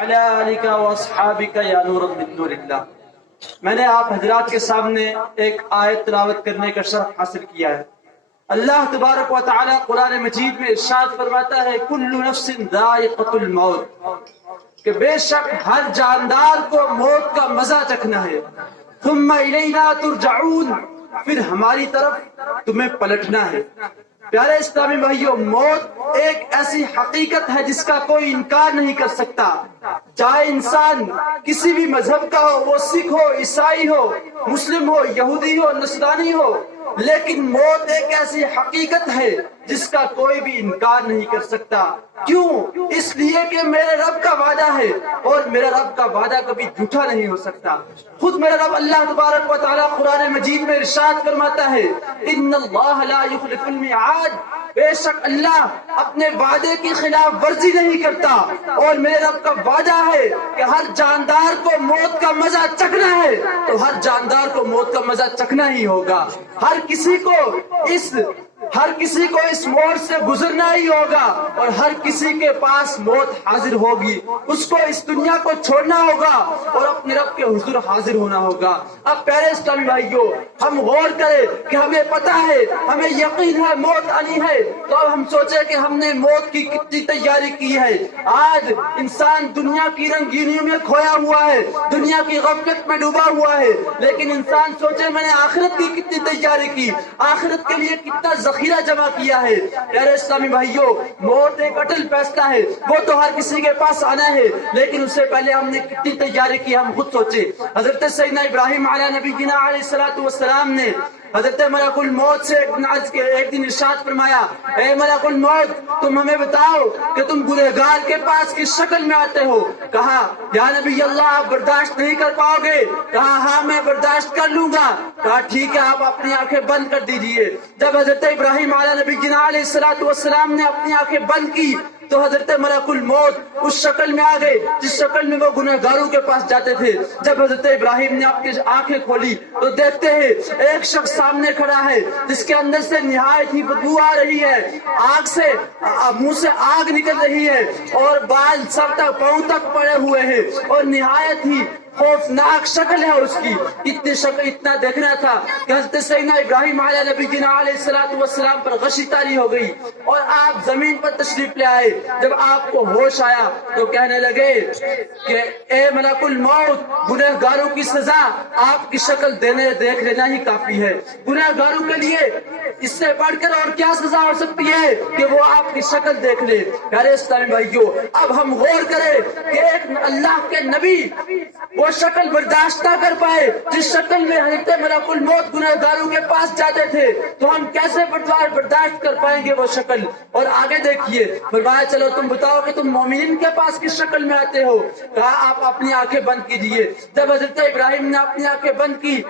علی آلک و اصحابک یا نور من نور اللہ۔ میں نے آپ حضرات کے سامنے ایک آیت تلاوت کرنے کا شرف حاصل کیا ہے۔ اللہ تبارک و تعالی قرآن مجید میں ارشاد فرماتا ہے کل نفس ذائقۃ الموت، کہ بے شک ہر جاندار کو موت کا مزہ چکھنا ہے۔ ثم الینا ترجعون، پھر ہماری طرف تمہیں پلٹنا ہے۔ پیارے اسلامی بھائیوں، موت ایک ایسی حقیقت ہے جس کا کوئی انکار نہیں کر سکتا، چاہے انسان کسی بھی مذہب کا ہو، وہ سکھ ہو، عیسائی ہو، مسلم ہو، یہودی ہو، نصرانی ہو، لیکن موت ایک ایسی حقیقت ہے جس کا کوئی بھی انکار نہیں کر سکتا۔ کیوں؟ اس لیے کہ میرے رب کا وعدہ ہے اور میرا رب کا وعدہ کبھی جھوٹا نہیں ہو سکتا۔ خود میرا رب اللہ تبارک و تعالیٰ قرآن مجید میں ارشاد فرماتا ہے ان اللہ لا یخلف المیعاد، بے شک اللہ اپنے وعدے کی خلاف ورزی نہیں کرتا، اور میرے رب کا وعدہ ہے کہ ہر جاندار کو موت کا مزہ چکھنا ہے تو ہر جاندار کو موت کا مزہ چکھنا ہی ہوگا۔ ہر کسی کو اس موڑ سے گزرنا ہی ہوگا، اور ہر کسی کے پاس موت حاضر ہوگی۔ اس کو اس دنیا کو چھوڑنا ہوگا اور اپنے رب کے حضور حاضر ہونا ہوگا۔ اب پیارے اسلامی بھائیوں، ہم غور کریں کہ ہمیں پتہ ہے، ہمیں یقین ہے موت آنی ہے، تو اب ہم سوچیں کہ ہم نے موت کی کتنی تیاری کی ہے۔ آج انسان دنیا کی رنگینیوں میں کھویا ہوا ہے، دنیا کی غفلت میں ڈوبا ہوا ہے، لیکن انسان سوچے میں نے آخرت کی کتنی تیاری کی، آخرت کے لیے کتنا ذخیرہ جمع کیا ہے۔ پیارے اسلامی بھائیوں، موت ایک اٹل فیصلہ ہے، وہ تو ہر کسی کے پاس آنا ہے، لیکن اس سے پہلے ہم نے کتنی تیاری کی ہم خود سوچے۔ حضرت سیدنا ابراہیم علیہ نبینا علیہ السلام نے حضرت ملک الموت سے ایک دن ارشاد فرمایا اے ملک الموت، تم ہمیں بتاؤ کہ تم گنہگار کے پاس کس شکل میں آتے ہو؟ کہا یا نبی اللہ آپ برداشت نہیں کر پاؤ گے؟ کہا ہاں میں برداشت کر لوں گا۔ کہا ٹھیک ہے، آپ اپنی آنکھیں بند کر دیجئے۔ جب حضرت ابراہیم علیہ نبی علیہ السلام نے اپنی آنکھیں بند کی تو حضرت ملک الموت اس شکل میں آ گئے جس شکل میں وہ گنہگاروں کے پاس جاتے تھے۔ جب حضرت ابراہیم نے اپنی آنکھیں کھولی تو دیکھتے ہیں ایک شخص سامنے کھڑا ہے جس کے اندر سے نہایت ہی بدبو آ رہی ہے، منہ سے آگ نکل رہی ہے، اور بال سر تک پاؤں تک پڑے ہوئے ہیں، اور نہایت ہی خوفناک شکل ہے اس کی۔ اتنا دیکھنا تھا کہ حضرت سیدنا ابراہیم علیہ نبی علیہ السلام پر غشی طاری ہو گئی، اور آپ زمین پر تشریف لے آئے۔ جب آپ کو ہوش آیا تو کہنے لگے کہ اے ملک الموت، گنہگاروں کی سزا آپ کی شکل دیکھ لینا ہی کافی ہے۔ گنہگاروں کے لیے اس سے بڑھ کر اور کیا سزا ہو سکتی ہے کہ وہ آپ کی شکل دیکھ لے؟ پیارے اسلامی بھائیوں، اب ہم غور کریں کہ ایک اللہ کے نبی وہ شکل برداشت نہ کر پائے جس شکل میں حضرت ملک الموت گنہگاروں کے پاس جاتے تھے، تو ہم کیسے برداشت کر پائیں گے وہ شکل؟ اور آگے دیکھیے فرمایا چلو تم بتاؤ کہ تم مومنین کے پاس کس شکل میں آتے ہو؟ کہا آپ اپنی آنکھیں بند کیجئے۔ جب حضرت ابراہیم نے اپنی آنکھیں بند کی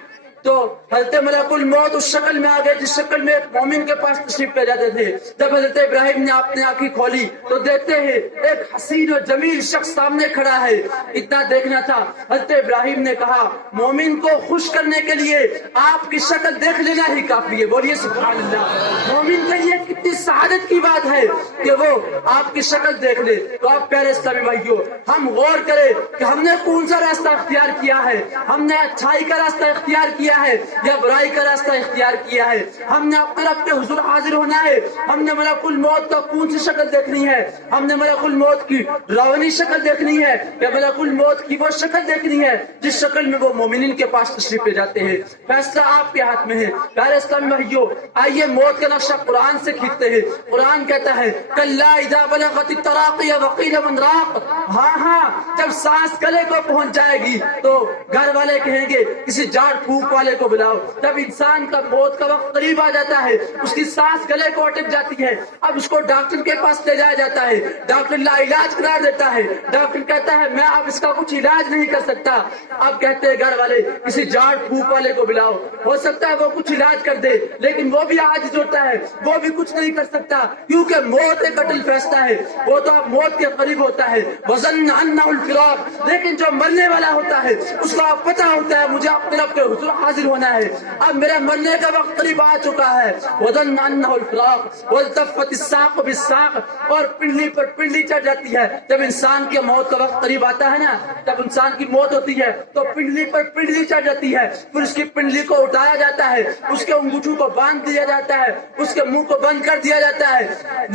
تو حضرت ملک الموت اس شکل میں آ گئے جس شکل میں ایک مومن کے پاس تشریف لے جاتے تھے۔ جب حضرت ابراہیم نے اپنی آنکھیں کھولی تو دیکھتے ہیں ایک حسین و جمیل شخص سامنے کھڑا ہے۔ اتنا دیکھنا تھا، حضرت ابراہیم نے کہا مومن کو خوش کرنے کے لیے آپ کی شکل دیکھ لینا ہی کافی ہے۔ بولیے سبحان اللہ۔ مومن کے لیے کتنی سعادت کی بات ہے کہ وہ آپ کی شکل دیکھ لے۔ تو آپ پیارے اسلامی بھائیوں، ہم غور کریں کہ ہم نے کون سا راستہ اختیار کیا ہے۔ ہم نے اچھائی کا راستہ اختیار کیا ہے یا برائی کا راستہ اختیار کیا ہے؟ ہم نے اپنے رب کے حضور حاضر ہونا ہے، ہم نے ملک الموت کا کون سی شکل دیکھنی ہے؟ ہم نے ملک الموت کی روانی شکل دیکھنی ہے یا ملک الموت کی وہ شکل دیکھنی ہے جس شکل میں وہ مومنین کے پاس تشریف لے جاتے ہیں؟ فیصلہ آپ کے ہاتھ میں ہے۔ پیارے اسلامی بھائیوں، آئیے موت کا نقشہ قرآن سے کھینچتے ہیں۔ قرآن کہتا ہے کلا اذا بلغت التراقی وقیل من راق، ہاں جب سانس گلے کو پہنچ جائے گی تو گھر والے کہیں گے کسی جھاڑ پھونک والے کو بلاؤ۔ جب انسان کا موت کا وقت قریب آ جاتا ہے، اس کی سانس گلے کو اٹک جاتی ہے، اب اس کو ڈاکٹر کے پاس لے جایا جاتا ہے، ڈاکٹر لا علاج قرار دیتا ہے، ڈاکٹر کہتا ہے میں اب اس کا کچھ علاج نہیں کر سکتا۔ اب کہتے ہیں گھر والے کسی جھاڑ پھونک والے کو بلاؤ، ہو سکتا ہے وہ کچھ علاج کر دے، لیکن وہ بھی عاجز ہوتا ہے، وہ بھی کچھ نہیں کر سکتا، کیونکہ موت ایک اٹل فیصلہ ہے، وہ تو اب موت کے قریب ہوتا ہے۔ وَظَنَّ أَنَّهُ الْفِرَاقُ الفراق، لیکن جو مرنے والا ہوتا ہے اس کو اب پتہ ہوتا ہے مجھے اپنے رب کے حضور حاضر ہونا ہے، اب میرا مرنے کا وقت قریب آ چکا ہے۔ وظن انه الفراق والتفت الساق بالساق، اور پنڈلی پر پنڈلی چڑھ جاتی ہے۔ جب انسان کی موت کا وقت قریب آتا ہے نا، جب انسان کی موت ہوتی ہے تو پنڈلی پر پنڈلی چڑھ جاتی ہے، پھر اس کی پنڈلی کو اٹھایا جاتا ہے، اس کے انگوٹھوں کو باندھ دیا جاتا ہے، اس کے منہ کو بند کر دیا جاتا ہے،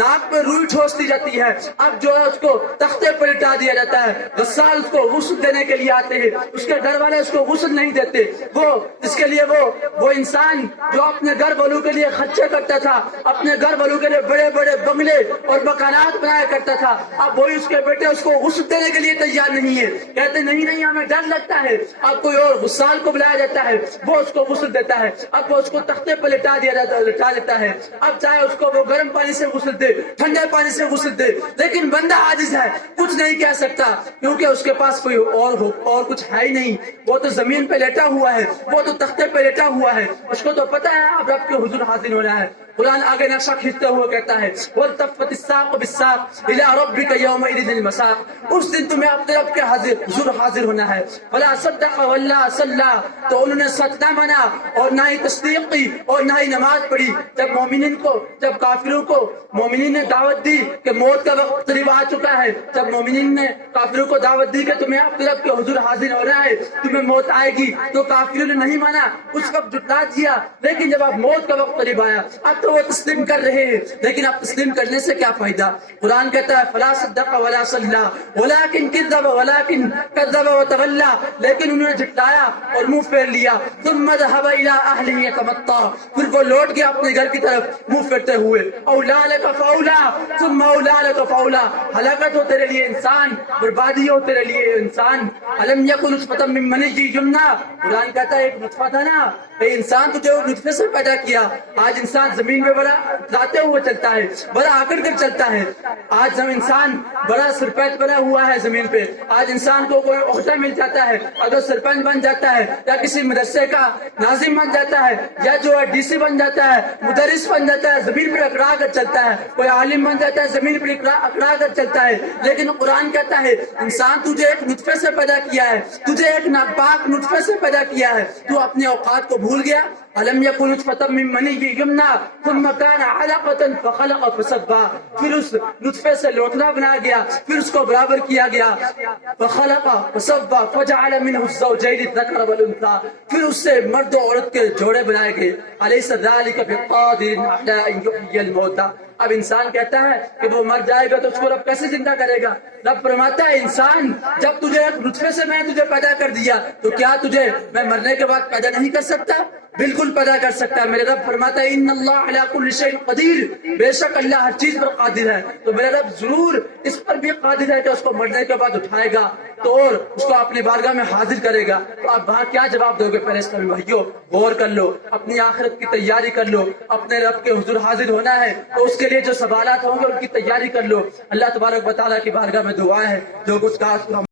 ناک پہ روئی ٹھوس دی جاتی ہے، اب جو ہے اس کو تختے پر لٹا دیا جاتا ہے۔ غسال اس کو غسل دینے کے لیے آتے ہیں، اس کے گھر والے اس کو غسل نہیں دیتے، وہ اس کے لیے وہ انسان جو اپنے گھر والوں کے لیے خرچے کرتا تھا، اپنے گھر والوں کے لیے بڑے بڑے بنگلے اور مکانات بنایا کرتا تھا، اب وہی اس کے بیٹے اس کو غسل دینے کے لیے تیار نہیں ہے، کہتے نہیں ہمیں ڈر لگتا ہے، اب کوئی اور غسال کو بلایا جاتا ہے، وہ اس کو غسل دیتا ہے، اب وہ اس کو تختے پر لٹا دیتا ہے، اب چاہے اس کو وہ گرم پانی سے غسل دے، ٹھنڈے پانی سے غسل دے، لیکن بندہ عاجز ہے، کچھ نہیں کہہ سکتا، کیونکہ اس کے پاس کوئی اور کچھ ہے ہی نہیں، وہ تو زمین پہ لیٹا ہوا ہے، وہ تو تختے پہ لیٹا ہوا ہے، اس کو تو پتہ ہے اب رب کے حضور حاضر ہونا ہے۔ قرآن آگے نقشہ کھینچتے ہوئے کہتا ہے وَالْتَفَّتِ السَّاقُ بِالسَّاقِ إِلَىٰ رَبِّكَ يَوْمَئِذٍ الْمَسَاقُ، اس دن تمہیں اپنے رب کے حضور حاضر ہونا ہے۔ وَلَا صَدَّقَ وَلَا صَلَّىٰ، تو انہوں نے سچ نہ مانا اور نہ ہی تصدیق کی اور نہ ہی نماز پڑھی۔ جب کافروں کو مومنین نے دعوت دی کہ موت کا وقت قریب آ چکا ہے، جب مومنین نے کافروں کو دعوت دی کہ تمہیں اپنے رب کے حضور حاضر ہونا ہے، تمہیں موت آئے گی، تو کافروں نے نہیں مانا، اس وقت جھٹلا دیا، لیکن جب اب موت کا وقت قریب آیا اب تو وہ تسلیم کر رہے ہیں، لیکن اب تسلیم کرنے سے کیا فائدہ؟ قرآن کہتا ہے فلا صدق ولا صلی ولکن کذب وتولى، لیکن انہوں نے جھٹلایا اور منہ پھیر لیا۔ ثم ذهب الى اهله يتمطى، پھر وہ لوٹ گیا اپنے گھر کی طرف منہ پھیرتے ہوئے۔ اولا لك فاولا ثم اولا لك فاولا، ہلاکت ہو تیرے لیے انسان، بربادی ہو تیرے لیے انسان۔ الم يكن نطفة من مني يمنى، قرآن کہتا ہے ایک نطفہ تھا نا، اے انسان تجھے وہ نطفے سے پیدا کیا، آج انسان زمین میں بڑا لاتے ہوئے چلتا ہے، بڑا آکڑ کر چلتا ہے، آج ہم انسان بڑا سرپنچ بنا ہوا ہے زمین پہ، آج انسان کو کوئی عہدہ مل جاتا ہے، اگر سرپنچ بن جاتا ہے یا کسی مدرسے کا ناظم بن جاتا ہے یا جو ہے DC بن جاتا ہے، مدرس بن جاتا ہے، زمین پر اکڑا کر چلتا ہے، کوئی عالم بن جاتا ہے، زمین پر اکڑا کر چلتا ہے، لیکن قرآن کہتا ہے انسان تجھے ایک نطفے سے پیدا کیا ہے، تجھے ایک ناپاک نطفے سے پیدا کیا ہے، تو اپنے اوقات کو بھول گیا۔ الم يكن نطفة من مني يمنى ثم كان علقة فخلق فسوى، پھر اس نطفے سے لوٹنا بنا گیا، پھر اس کو برابر کیا گیا، فخلق فسوى فجعل منه الزوجين الذكر والانثى، پھر اس سے مرد و عورت کے جوڑے بنائے گئے۔ أليس ذلك بقادر على أن يحيي الموتى، اب انسان کہتا ہے کہ وہ مر جائے گا تو اس کو رب کیسے زندہ کرے گا؟ رب فرماتا ہے انسان جب تجھے ایک نطفے سے میں تجھے پیدا کر دیا تو کیا تجھے میں مرنے کے بعد پیدا نہیں کر سکتا؟ بالکل پیدا کر سکتا ہے۔ میرے رب فرماتا ہے ان اللہ علی کل شیء قدیر، بے شک اللہ ہر چیز پر قادر ہے، تو میرا رب ضرور اس پر بھی قادر ہے کہ اس کو مرنے کے بعد اٹھائے گا تو اور اس کو اپنی بارگاہ میں حاضر کرے گا۔ تو آپ وہاں کیا جواب دو گے؟ پہلے اسلامی بھائیوں غور کر لو، اپنی آخرت کی تیاری کر لو، اپنے رب کے حضور حاضر ہونا ہے تو اس کے لیے جو سوالات ہوں گے ان کی تیاری کر لو۔ اللہ تبارک و تعالیٰ کی بارگاہ میں دعا ہے جو کچھ کہا